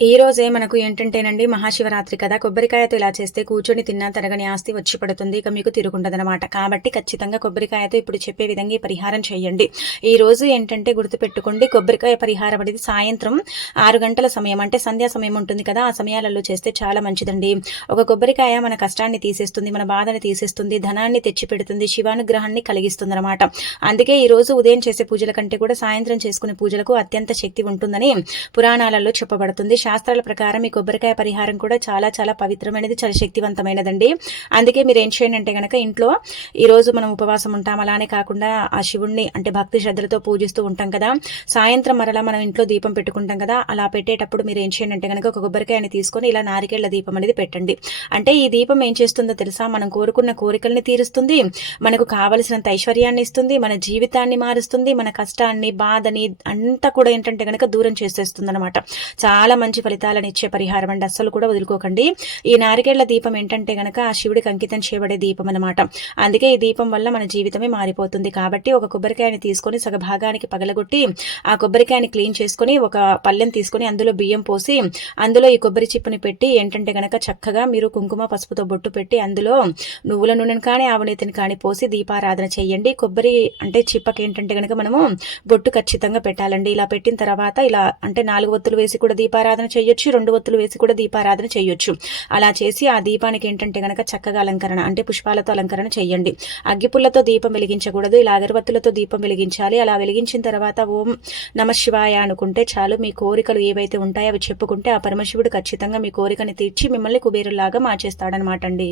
ఈ రోజే మనకు ఏంటంటేనండి మహాశివరాత్రి కదా! కొబ్బరికాయతో ఇలా చేస్తే కూర్చొని తిన్నా తరగని ఆస్తి వచ్చి పడుతుంది. ఇక మీకు తిరుగుండదనమాట. కాబట్టి ఖచ్చితంగా కొబ్బరికాయతో ఇప్పుడు చెప్పే విధంగా ఈ పరిహారం చేయండి. ఈ రోజు ఏంటంటే గుర్తుపెట్టుకోండి, కొబ్బరికాయ పరిహారం అనేది సాయంత్రం 6 గంటల సమయం అంటే సంధ్యా సమయం ఉంటుంది కదా! ఆ సమయాలలో చేస్తే చాలా మంచిదండి. ఒక కొబ్బరికాయ మన కష్టాన్ని తీసేస్తుంది, మన బాధని తీసేస్తుంది, ధనాన్ని తెచ్చిపెడుతుంది, శివానుగ్రహాన్ని కలిగిస్తుందనమాట. అందుకే ఈ రోజు ఉదయం చేసే పూజల కంటే కూడా సాయంత్రం చేసుకునే పూజలకు అత్యంత శక్తి ఉంటుందని పురాణాలలో చెప్పబడుతుంది. శాస్త్రాల ప్రకారం ఈ కొబ్బరికాయ పరిహారం కూడా చాలా చాలా పవిత్రమైనది, చాలా శక్తివంతమైనదండి. అందుకే మీరు ఏం చేయండి అంటే గనక ఇంట్లో ఈరోజు మనం ఉపవాసం ఉంటాం, అలానే కాకుండా ఆ శివుణ్ణి అంటే భక్తి శ్రద్ధలతో పూజిస్తూ ఉంటాం కదా, సాయంత్రం మరలా మనం ఇంట్లో దీపం పెట్టుకుంటాం కదా, అలా పెట్టేటప్పుడు మీరు ఏం చేయండి అంటే గనక ఒక కొబ్బరికాయని తీసుకొని ఇలా నారికేళ్ల దీపం అనేది పెట్టండి. అంటే ఈ దీపం ఏం చేస్తుందో తెలుసా, మనం కోరుకున్న కోరికల్ని తీరుస్తుంది, మనకు కావలసినంత ఐశ్వర్యాన్ని ఇస్తుంది, మన జీవితాన్ని మారుస్తుంది, మన కష్టాన్ని బాధని అంతా కూడా ఏంటంటే గనక దూరం చేసేస్తుంది అనమాట. చాలా మంచి ఫలితాలను ఇచ్చే పరిహారం అండి, అస్సలు కూడా వదులుకోకండి. ఈ నారికేళ్ల దీపం ఏంటంటే గనక ఆ శివుడికి అంకితం చేయబడే దీపం అనమాట. అందుకే ఈ దీపం వల్ల మన జీవితమే మారిపోతుంది. కాబట్టి ఒక కొబ్బరికాయని తీసుకొని సగ భాగానికి పగలగొట్టి ఆ కొబ్బరికాయని క్లీన్ చేసుకొని ఒక పళ్ళెం తీసుకొని అందులో బియ్యం పోసి అందులో ఈ కొబ్బరి చిప్పుని పెట్టి ఏంటంటే గనక చక్కగా మీరు కుంకుమ పసుపుతో బొట్టు పెట్టి అందులో నువ్వుల నూనెను కానీ ఆవునేతిని కానీ పోసి దీపారాధన చేయండి. కొబ్బరి అంటే చిప్పకి ఏంటంటే గనక మనము బొట్టు ఖచ్చితంగా పెట్టాలండి. ఇలా పెట్టిన తర్వాత ఇలా అంటే 4 ఒత్తులు వేసి కూడా దీపారాధన చేయొచ్చు, 2 ఒత్తులు వేసి కూడా దీపారాధన చేయొచ్చు. అలా చేసి ఆ దీపానికి ఏంటంటే గనక చక్కగా అలంకరణ అంటే పుష్పాలతో అలంకరణ చేయండి. అగ్గిపుల్లతో దీపం వెలిగించకూడదు, ఇలా అగరబత్తులతో దీపం వెలిగించాలి. అలా వెలిగించిన తర్వాత ఓం నమ శివాయ అనుకుంటే చాలు. మీ కోరికలు ఏవైతే ఉంటాయో అవి చెప్పుకుంటే ఆ పరమశివుడు ఖచ్చితంగా మీ కోరికని తీర్చి మిమ్మల్ని కుబేరులాగా మార్చేస్తాడనమాట అండి.